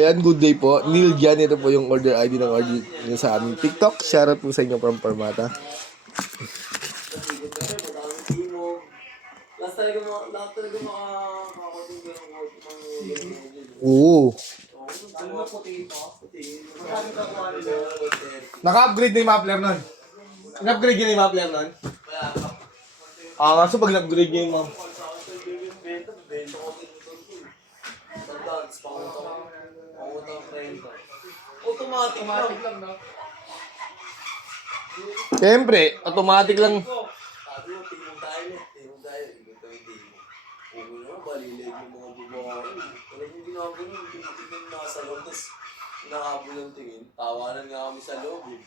Ayan, good day po. Neil Gian, ito po yung order ID ng order niyo sa aming TikTok. Shoutout po sa inyo from Parmata. Oo. Naka-upgrade na yung muffler nun. Nag-upgrade yun yung muffler nun? Kaso pag nag-upgrade yun yung muffler. Automatic lang, no? Siyempre, automatic lang. Sabi mo, tingin tayo. Ikot tayo, tingin. Uwi naman, balilig yung mga bubuharan. Wala yung ginagawa nun, tingin nasa loob, tapos hinahabol ang tingin. Tawanan nga kami sa loob, eh.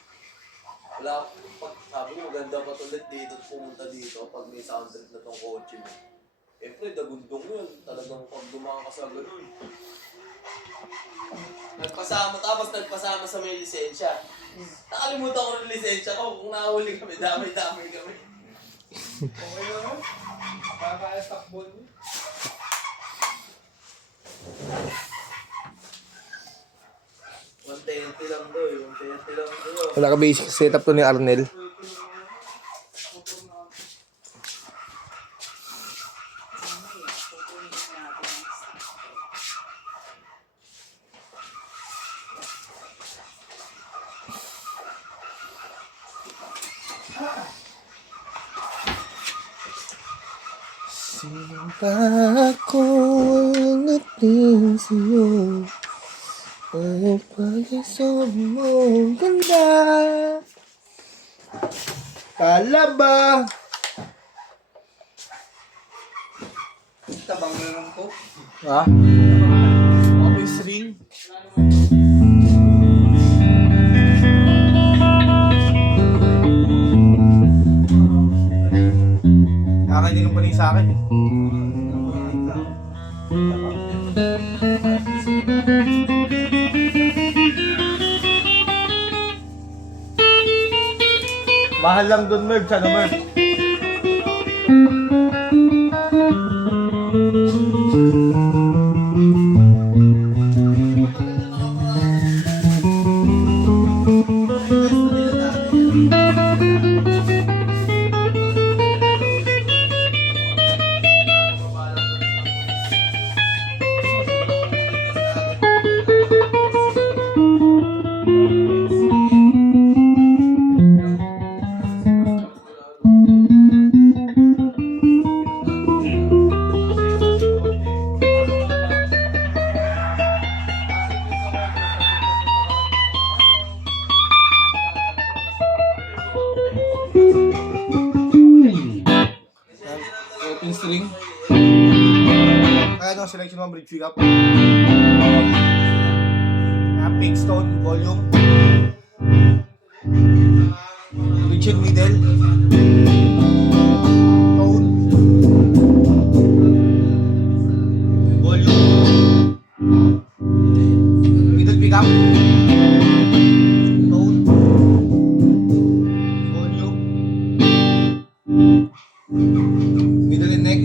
Wala, sabi mo, maganda pa ulit dito, pumunta dito, pag may sound trip na tong kotse mo. Siyempre, dagundong yun. Talagang pag dumaan ka sa ganun. Nagpasama sa may lisensya. Nakalimutan ko ng lisensya ko. Kung nahuli kami, damay-damay kami. Okay naman. Kaya takbon niyo. $120 lang daw eh. $120 lang daw. Wala ka basic setup to ni Arnel. Sinta ko ang natin sa'yo. Ay pag-isog mo ganda. Kalaba. Tabang na lang po. Ha? Office ring. Nakakainin pa rin sa akin. Mahal lang dun, Merv. Sana, Merv. Open string. Kaya no, selection ng bridge pick up. Pink stone, volume. Bridge in middle. Tone. Volume. Middle pick up. Tone. Volume. Middle and neck.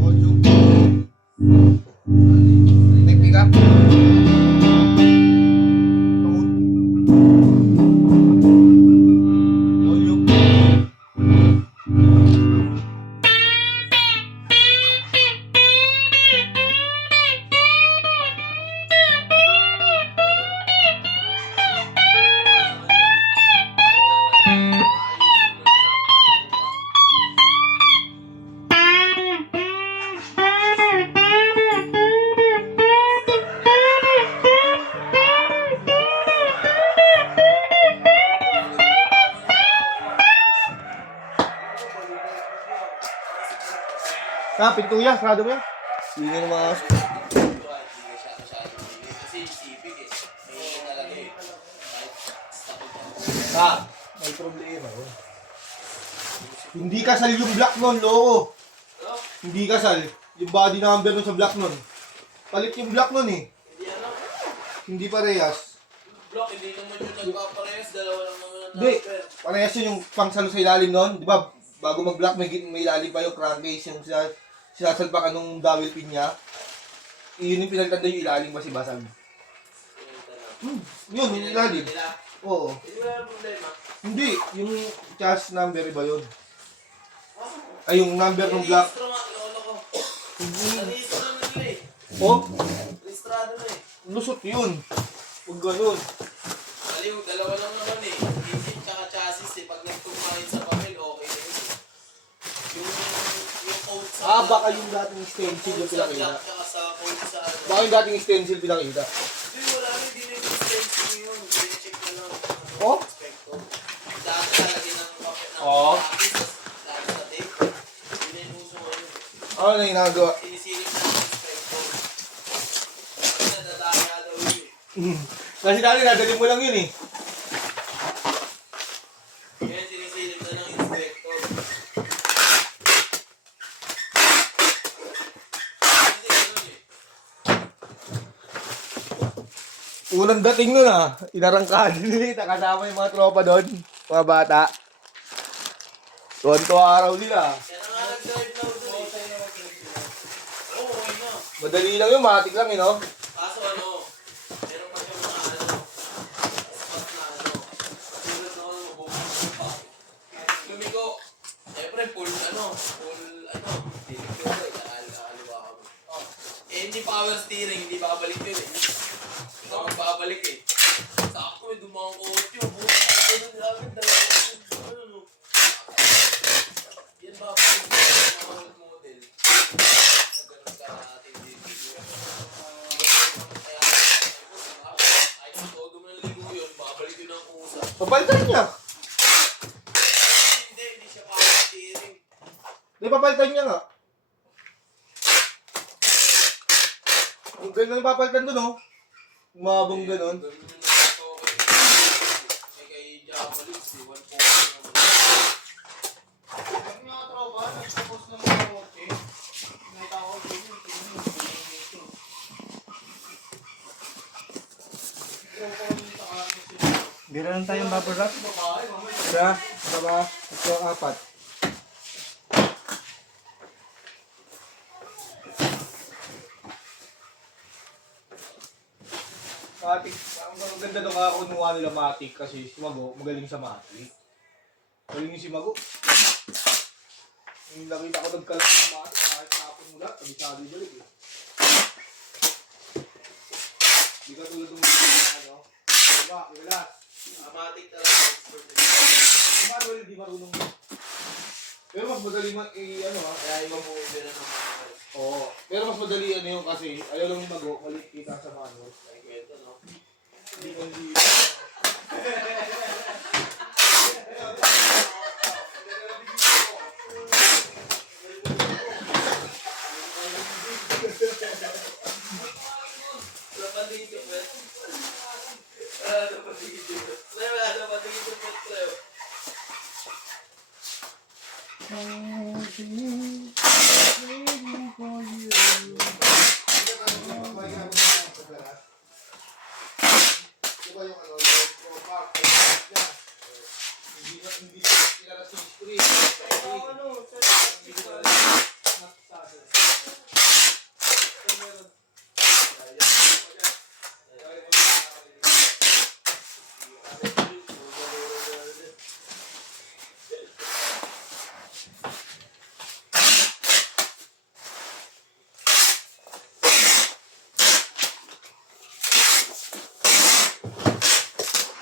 Volume. Neck pick up. Tone. Volume. Pinto yan, sarado mo yan. Hindi nga naman ako. Kasi sipig eh. May talaga eh. May problema. Hindi kasal yung black nun, loko. Hindi kasal. Yung body number nun sa black nun. Palit yung black nun eh. Hindi ano? Hindi parehas. Block, hindi naman yung nagpaparehas. Dalawa lang naman ang Hindi. number. Parehas yun yung pangsalo sa ilalim nun. Di ba? Bago mag-black, may ilalim pa yung crankcase yung siya. sinasalpakan nung dowel pin niya. Yun yung pinalitan doon yung ilalim kasi basag. Yun, yung ilalim. Oo. Hindi wala nang problema. Hindi, yung chassis number iba yun. Ay, yung number ng block. Registro nga, lolo ko. Registro na nila eh. Oh, Registrado na eh. lusot yun. Huwag ganun. Aliw, dalawa lang naman eh. Engine tsaka chassis eh. Pag nagtumahin sa papel, okay na yun eh. Yung code sa... Baka yung dating stencil yung sa pinakita. block tsaka sa code sa ano. Baka yung dating stencil pinakita. Hindi, wala rin. Hindi na yung stencil yun. Check na lang. Oh? Inspector. Dati lalagyan ng papel ng Oh. chassis. Dati sa tape. Hindi na yung uso ngayon. Ano na yung nagawa? Sinisilip na ng inspector. Kasi nadadaya daw yun eh. Kasi dati nadali mo lang yun eh. Ngayon sinisilip na ng inspector. Kasi ganun eh. Unang dating nun inarangkahan nila, kasama yung mga tropa doon, mga bata. Tuwan-tuwa araw nila. Kaya na nga nag-drive na ako doon eh. Oo, okay na. Madali lang yun, matik lang yun, no? Kaso ano, meron pa siyang mga ano, spot na ano, tulad na ano, mabubuhay pa. Lumigo, siyempre full tinig ko ba, kakaliwa kami. Hindi power steering, hindi babalik yun eh. Hindi ka magbabalik eh. Sakto eh, dumang kotse, buta, ganun namin, ano. Yan babalik ko yung mga old model. Na ganun ka natin dito. Kaya, ay kung todo mo ng ligo yun, babalik yun ang kusa. Papalitan niya. Hindi siya power steering. Di papalitan niya nga. Yung ganun ang papalitan doon, no? Umabong ganun. Ganun yung nakatoke. May kay Jamalix, 1.0 naman. Yung mga tropa, nagtapos ng mga kotse. Nakita ko din yung pinito. Tropa ko yung takarin sila. Bira lang tayong bubble wrap. Babae, mamaya. Isa, dalawa, tatlo, apat. Matik, ang ganda nung kakakunuha nila Matik kasi si Mago, magaling sa Matik. Magaling yung si Mago. Yung nakita ko nagkalat ng Matik, kahit tapon mo lahat, kabisado yung balik eh. Di ka tulad ng ano, diba, kilas. Amatic talaga expert din. Si Manuel di marunong. Pero mas madali ano Kaya yung mabuhay na ng mga Oo. Pero mas madali ano yung kasi, ayaw lang yung Mago, malit kita sa Manuel. ay kwento, no? Hindi ko hindi. Dapat dito, pet. Dapat dito. Dapat dito, pet, Leo. Diba yung ano, yung park, hindi kilala si Street.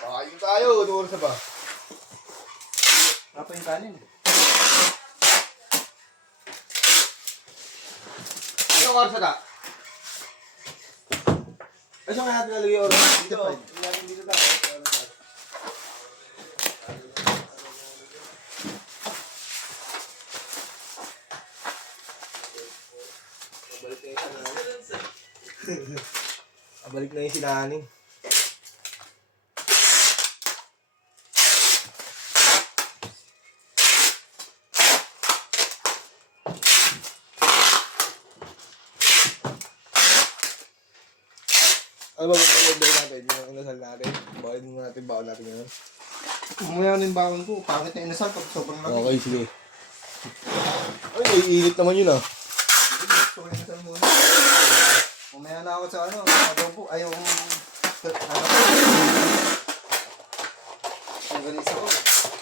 Kain tayo, ano oras na ba? Apa yung kanin? Anong oras na ta? Ay, saan kaya natin lalagay yung oras? Dito. Dito tayo. Balik na yung sinaning. Ano ba mag-order natin? Yung inasal natin? Bakit baon natin yun? Mamaya na yung bangon ko. Pangit na inasal pag sobrang lamig. Okay, sige. Ay, may init naman yun ah. Gusto ko yung muna. Mamaya na ako sa ano, adobo. Ay, yung... Ano? Ang ganis ako.